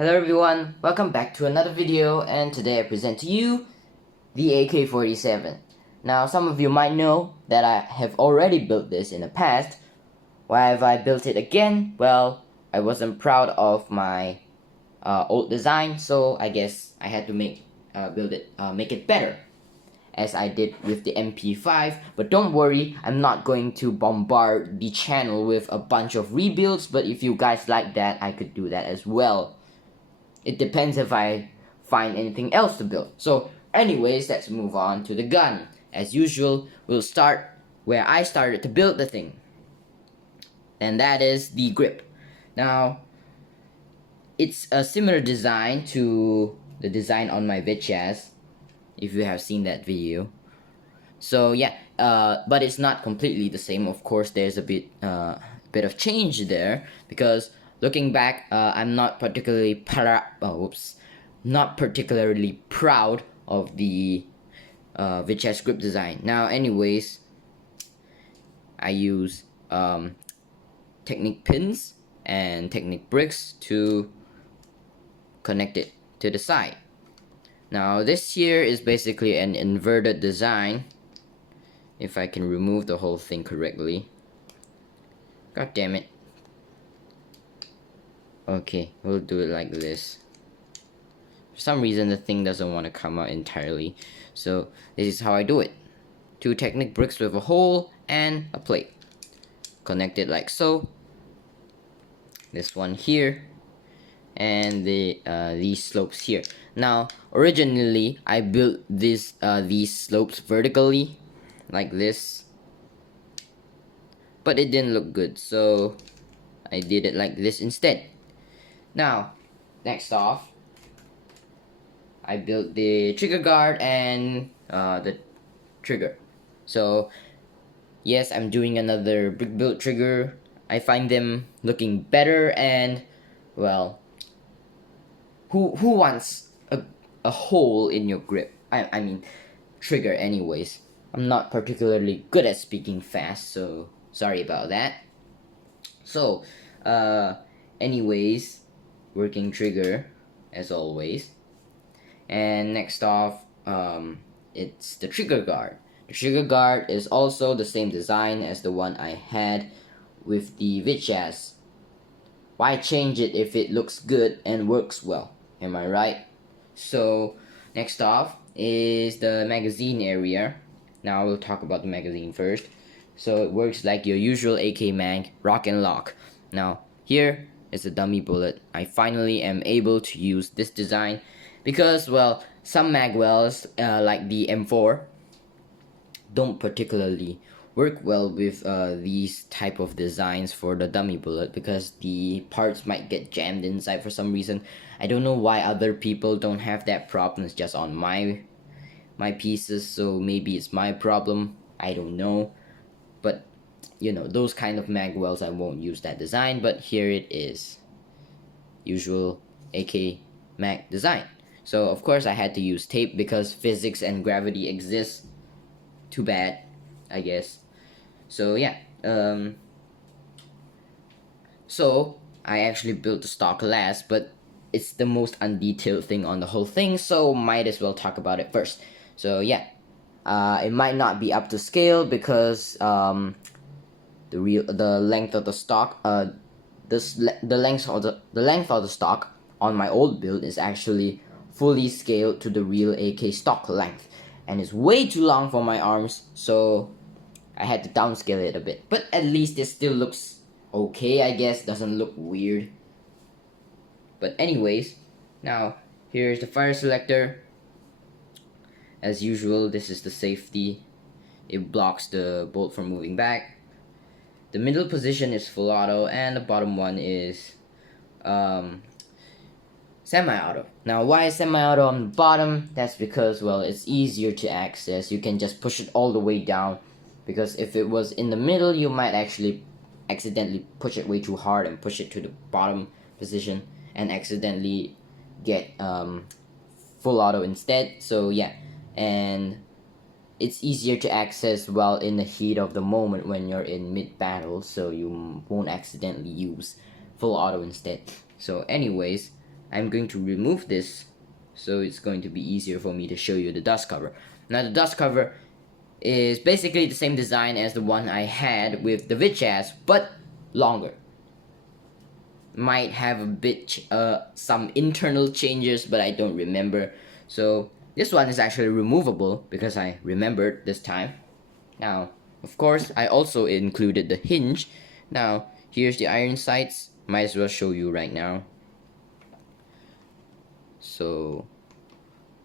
Hello everyone, welcome back to another video, and today I present to you the AK47. Now some of you might know that I have already built this in the past. Why have I built it again? Well, I wasn't proud of my old design, so I guess I had to make it better, as I did with the MP5. But don't worry, I'm not going to bombard the channel with a bunch of rebuilds, but if you guys like that, I could do that as well. It depends if I find anything else to build. So anyways, let's move on to the gun. As usual, we'll start where I started to build the thing, and that is the grip. Now, it's a similar design to the design on my VidChas, if you have seen that video. So yeah, but it's not completely the same. Of course, there's a bit of change there, because looking back, I'm not particularly proud of the VidChas grip design. Now, anyways, I use Technic pins and Technic bricks to connect it to the side. Now, this here is basically an inverted design, if I can remove the whole thing correctly. God damn it. Okay, we'll do it like this. For some reason, the thing doesn't want to come out entirely, so this is how I do it. 2 Technic bricks with a hole and a plate. Connect it like so. This one here, and these slopes here. Now, originally I built these slopes vertically, like this, but it didn't look good, so I did it like this instead. Now, next off, I built the trigger guard and the trigger. So yes, I'm doing another brick built trigger. I find them looking better, and well, who wants a hole in your grip? I mean trigger anyways. I'm not particularly good at speaking fast, so sorry about that. So anyways, working trigger as always. And next off, it's the trigger guard. The trigger guard is also the same design as the one I had with the VidChas. Why change it if it looks good and works well? Am I right? So next off is the magazine area. Now we'll talk about the magazine first. So it works like your usual AK mag, rock and lock. Now here is a dummy bullet. I finally am able to use this design because, well, some magwells like the M4 don't particularly work well with these type of designs for the dummy bullet, because the parts might get jammed inside for some reason. I don't know why other people don't have that problem. It's just on my pieces, so maybe it's my problem, I don't know. But you know, those kind of magwells, I won't use that design, but here it is, usual AK mag design. So of course I had to use tape because physics and gravity exist. Too bad, I guess. So yeah, so I actually built the stock last, but it's the most undetailed thing on the whole thing, so might as well talk about it first. So yeah, it might not be up to scale because the length of the stock, the length of the stock on my old build is actually fully scaled to the real AK stock length, and it's way too long for my arms, so I had to downscale it a bit. But at least it still looks okay, I guess. Doesn't look weird. But anyways, now here's the fire selector. As usual, this is the safety. It blocks the bolt from moving back. The middle position is full auto, and the bottom one is semi-auto. Now, why is semi-auto on the bottom? That's because, well, it's easier to access. You can just push it all the way down, because if it was in the middle, you might actually accidentally push it way too hard and push it to the bottom position and accidentally get full auto instead. So yeah, and it's easier to access while in the heat of the moment when you're in mid-battle, so you won't accidentally use full auto instead. So anyways, I'm going to remove this, so it's going to be easier for me to show you the dust cover. Now the dust cover is basically the same design as the one I had with the VHS, but longer. Might have a bit some internal changes, but I don't remember. So this one is actually removable because I remembered this time. Now, of course, I also included the hinge. Now, here's the iron sights. Might as well show you right now. So,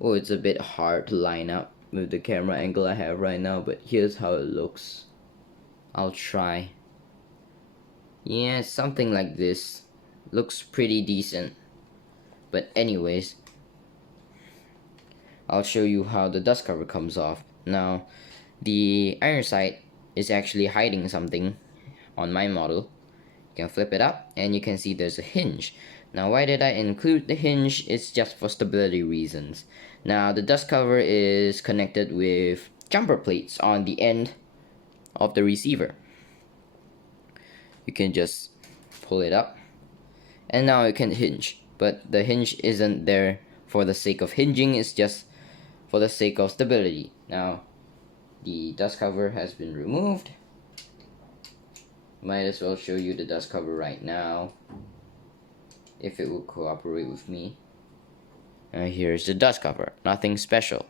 oh, it's a bit hard to line up with the camera angle I have right now, but here's how it looks. I'll try. Yeah, something like this. Looks pretty decent. But anyways, I'll show you how the dust cover comes off. Now, the iron sight is actually hiding something on my model. You can flip it up and you can see there's a hinge. Now, why did I include the hinge? It's just for stability reasons. Now, the dust cover is connected with jumper plates on the end of the receiver. You can just pull it up and now it can hinge, but the hinge isn't there for the sake of hinging, it's just for the sake of stability. Now, the dust cover has been removed. Might as well show you the dust cover right now, if it will cooperate with me. Here's the dust cover, nothing special.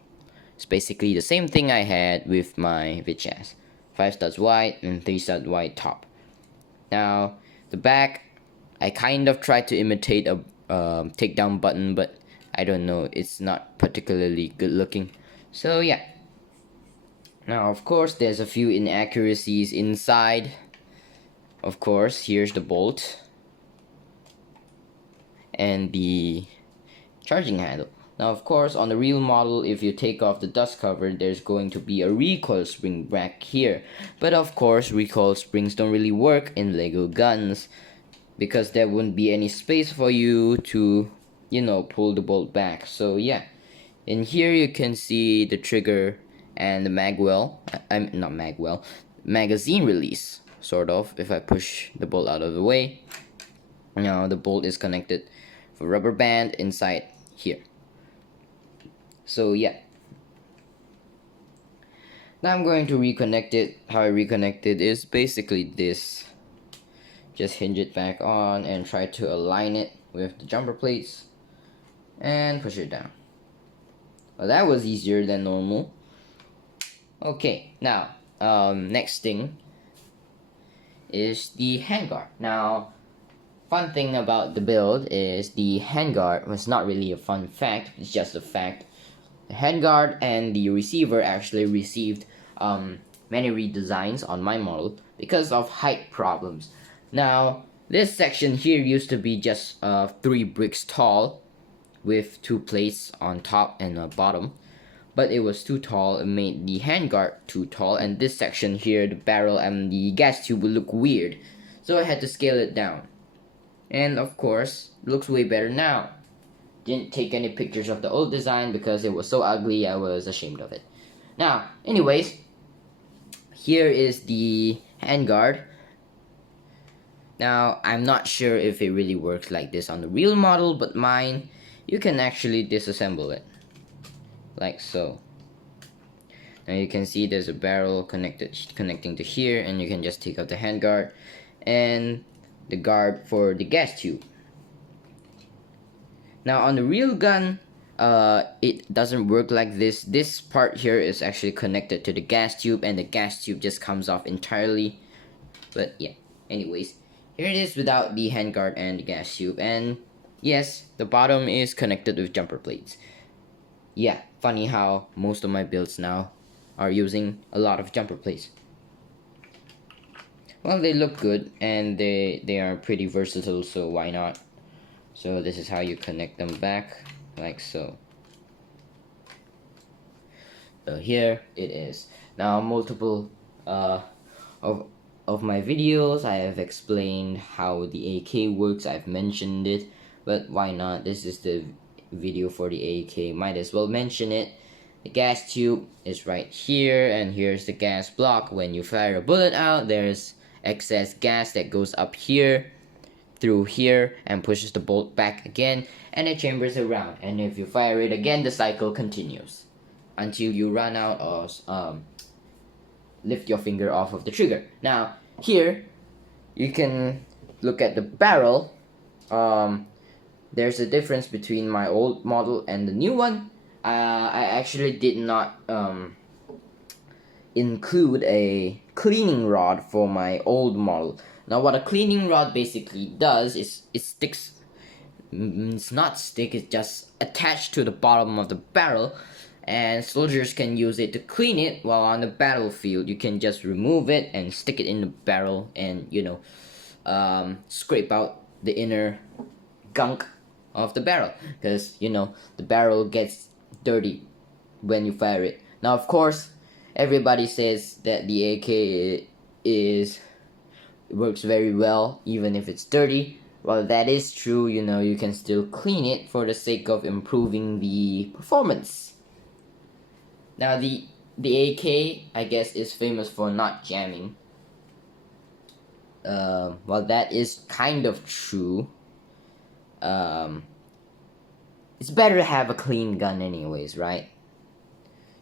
It's basically the same thing I had with my VHS. 5 studs white and 3 stud white top. Now, the back, I kind of tried to imitate a takedown button, but I don't know, it's not particularly good looking. So yeah. Now, of course, there's a few inaccuracies inside. Of course, here's the bolt and the charging handle. Now, of course, on the real model, if you take off the dust cover, there's going to be a recoil spring back here. But of course, recoil springs don't really work in Lego guns because there wouldn't be any space for you to, you know, pull the bolt back. So yeah, in here you can see the trigger and the magazine release, sort of, if I push the bolt out of the way. Now the bolt is connected for rubber band inside here. So yeah, now I'm going to reconnect it. How I reconnect it is basically this. Just hinge it back on and try to align it with the jumper plates and push it down. Well, that was easier than normal. Okay, now next thing is the handguard. Now, fun thing about the build is the handguard was not really a fun fact, it's just a fact. The handguard and the receiver actually received many redesigns on my model because of height problems. Now, this section here used to be just 3 bricks tall with 2 plates on top and bottom, but it was too tall. It made the handguard too tall, and this section here, the barrel and the gas tube, would look weird, so I had to scale it down. And of course, it looks way better now. Didn't take any pictures of the old design because it was so ugly I was ashamed of it. Now, anyways, here is the handguard. Now, I'm not sure if it really works like this on the real model, but mine, you can actually disassemble it, like so. Now you can see there's a barrel connecting to here, and you can just take out the handguard and the guard for the gas tube. Now on the real gun, it doesn't work like this. This part here is actually connected to the gas tube, and the gas tube just comes off entirely. But yeah, anyways, here it is without the handguard and the gas tube. And yes, the bottom is connected with jumper plates. Yeah, funny how most of my builds now are using a lot of jumper plates. Well, they look good and they are pretty versatile, so why not? So this is how you connect them back, like so. So here it is. Now multiple of my videos I have explained how the AK works. I've mentioned it, but why not? This is the video for the AK, might as well mention it. The gas tube is right here, and here's the gas block. When you fire a bullet out, there's excess gas that goes up here through here and pushes the bolt back again, and it chambers around, and if you fire it again, the cycle continues until you run out of lift your finger off of the trigger. Now here you can look at the barrel. There's a difference between my old model and the new one. I actually did not include a cleaning rod for my old model. Now what a cleaning rod basically does is it sticks, it's not stick, it's just attached to the bottom of the barrel, and soldiers can use it to clean it while on the battlefield. You can just remove it and stick it in the barrel and, you know, scrape out the inner gunk of the barrel, because, you know, the barrel gets dirty when you fire it. Now of course everybody says that the AK works very well even if it's dirty. Well, that is true, you know, you can still clean it for the sake of improving the performance. Now the AK, I guess, is famous for not jamming. Well, that is kind of true. It's better to have a clean gun anyways, right?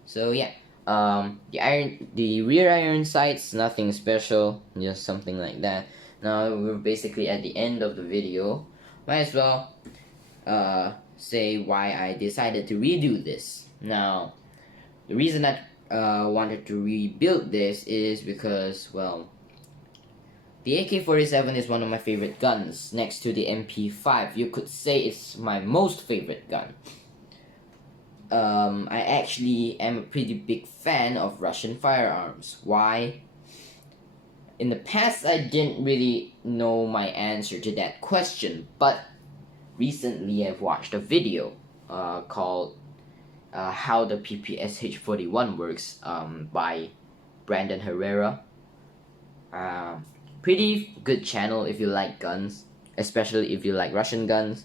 So yeah, the rear iron sights, nothing special, just something like that. Now we're basically at the end of the video. Might as well say why I decided to redo this. Now, the reason I wanted to rebuild this is because, well, the AK47 is one of my favorite guns. Next to the MP5, you could say it's my most favorite gun. I actually am a pretty big fan of Russian firearms. Why? In the past, I didn't really know my answer to that question, but recently I've watched a video called How the PPSH-41 Works by Brandon Herrera. Pretty good channel if you like guns, especially if you like Russian guns.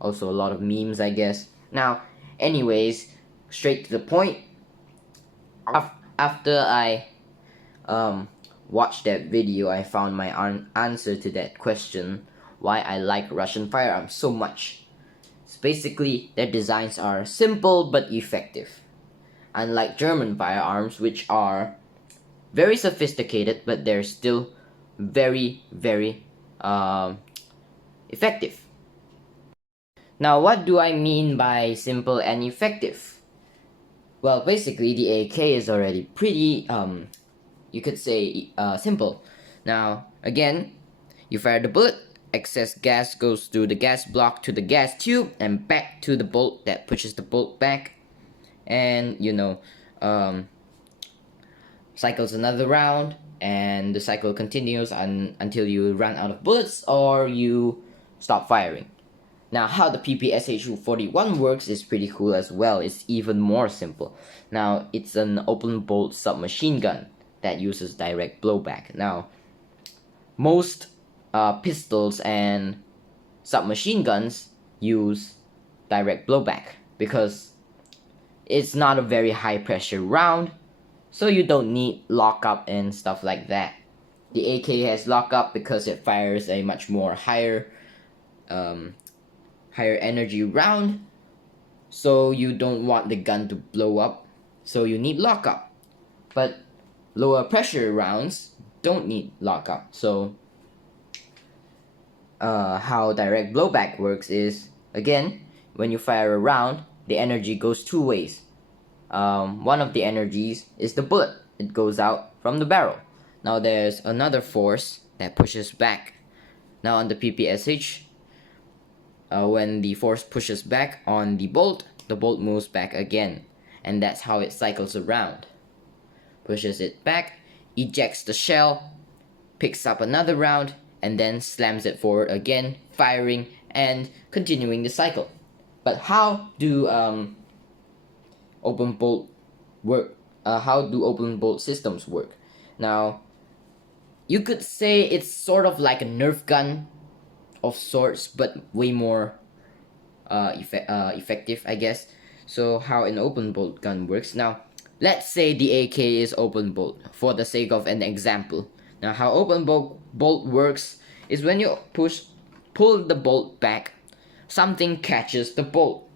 Also a lot of memes, I guess. Now, anyways, straight to the point. After I watched that video, I found my answer to that question, why I like Russian firearms so much. It's basically their designs are simple but effective. Unlike German firearms, which are very sophisticated, but they're still very, very effective. Now, what do I mean by simple and effective? Well, basically, the AK is already pretty, you could say, simple. Now, again, you fire the bullet, excess gas goes through the gas block to the gas tube and back to the bolt that pushes the bolt back, and, you know, cycles another round, and the cycle continues until you run out of bullets or you stop firing. Now, how the PPSH-41 works is pretty cool as well. It's even more simple. Now, it's an open bolt submachine gun that uses direct blowback. Now, most pistols and submachine guns use direct blowback because it's not a very high pressure round, so you don't need lockup and stuff like that. The AK has lockup because it fires a much more higher energy round, so you don't want the gun to blow up, so you need lockup. But lower pressure rounds don't need lockup. So how direct blowback works is, again, when you fire a round, the energy goes two ways. One of the energies is the bullet. It goes out from the barrel. Now there's another force that pushes back. Now on the PPSH, when the force pushes back on the bolt moves back again, and that's how it cycles around. Pushes it back, ejects the shell, picks up another round, and then slams it forward again, firing and continuing the cycle. But how do open bolt work? How do open bolt systems work? Now, you could say it's sort of like a Nerf gun of sorts, but way more effective, I guess. So how an open bolt gun works. Now, let's say the AK is open bolt for the sake of an example. Now, how open bolt works is when you push pull the bolt back, something catches the bolt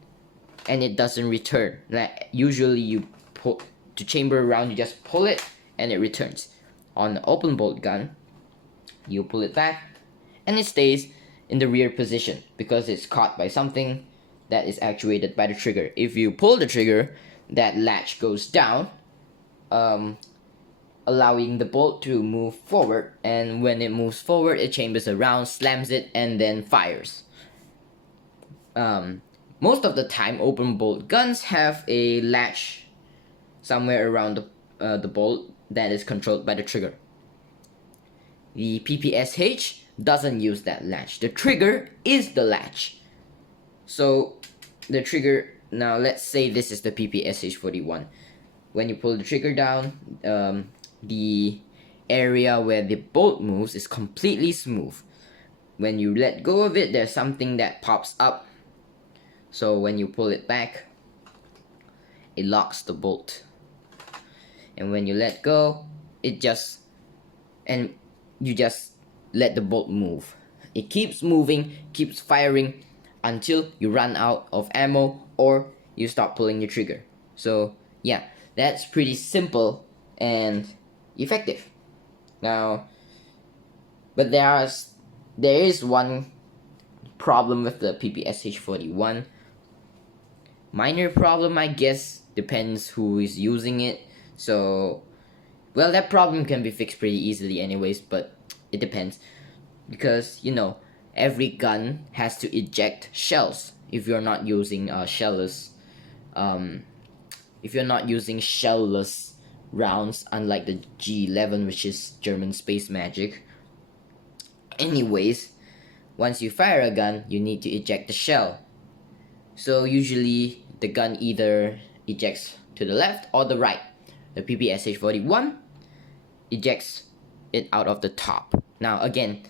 and it doesn't return. Like usually you pull to chamber around, you just pull it and it returns. On the open bolt gun, you pull it back and it stays in the rear position because it's caught by something that is actuated by the trigger. If you pull the trigger, that latch goes down, allowing the bolt to move forward, and when it moves forward, it chambers around, slams it, and then fires. Most of the time, open bolt guns have a latch somewhere around the bolt that is controlled by the trigger. The PPSH doesn't use that latch. The trigger is the latch. So the trigger, now let's say this is the PPSH41. When you pull the trigger down, the area where the bolt moves is completely smooth. When you let go of it, there's something that pops up. So when you pull it back, it locks the bolt. And when you let go, you just let the bolt move. It keeps moving, keeps firing until you run out of ammo or you stop pulling the trigger. So yeah, that's pretty simple and effective. Now, but there is one problem with the PPSH41. Minor problem, I guess, depends who is using it. So, well, that problem can be fixed pretty easily anyways, but it depends. Because, you know, every gun has to eject shells if you're not using shellless rounds, unlike the G11, which is German space magic. Anyways, once you fire a gun, you need to eject the shell. So usually the gun either ejects to the left or the right. The PPSH41 ejects it out of the top. Now again,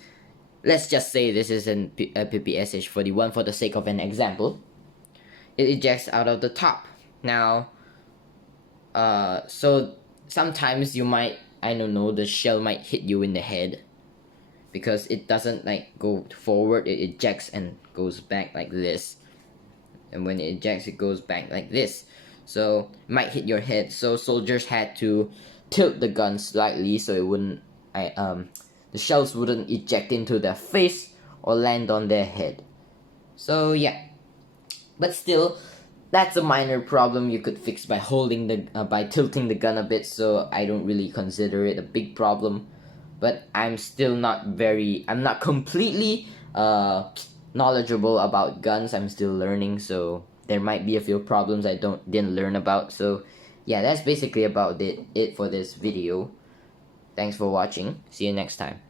let's just say this is a PPSH41 for the sake of an example. It ejects out of the top. Now, so sometimes you might, I don't know, the shell might hit you in the head because it doesn't like go forward, it ejects and goes back like this. And when it ejects, it goes back like this. So it might hit your head. So soldiers had to tilt the gun slightly so it wouldn't, the shells wouldn't eject into their face or land on their head. So yeah, but still, that's a minor problem you could fix by by tilting the gun a bit. So I don't really consider it a big problem. But I'm not completely knowledgeable about guns. I'm still learning, so there might be a few problems I didn't learn about. So yeah, that's basically about it for this video. Thanks for watching. See you next time.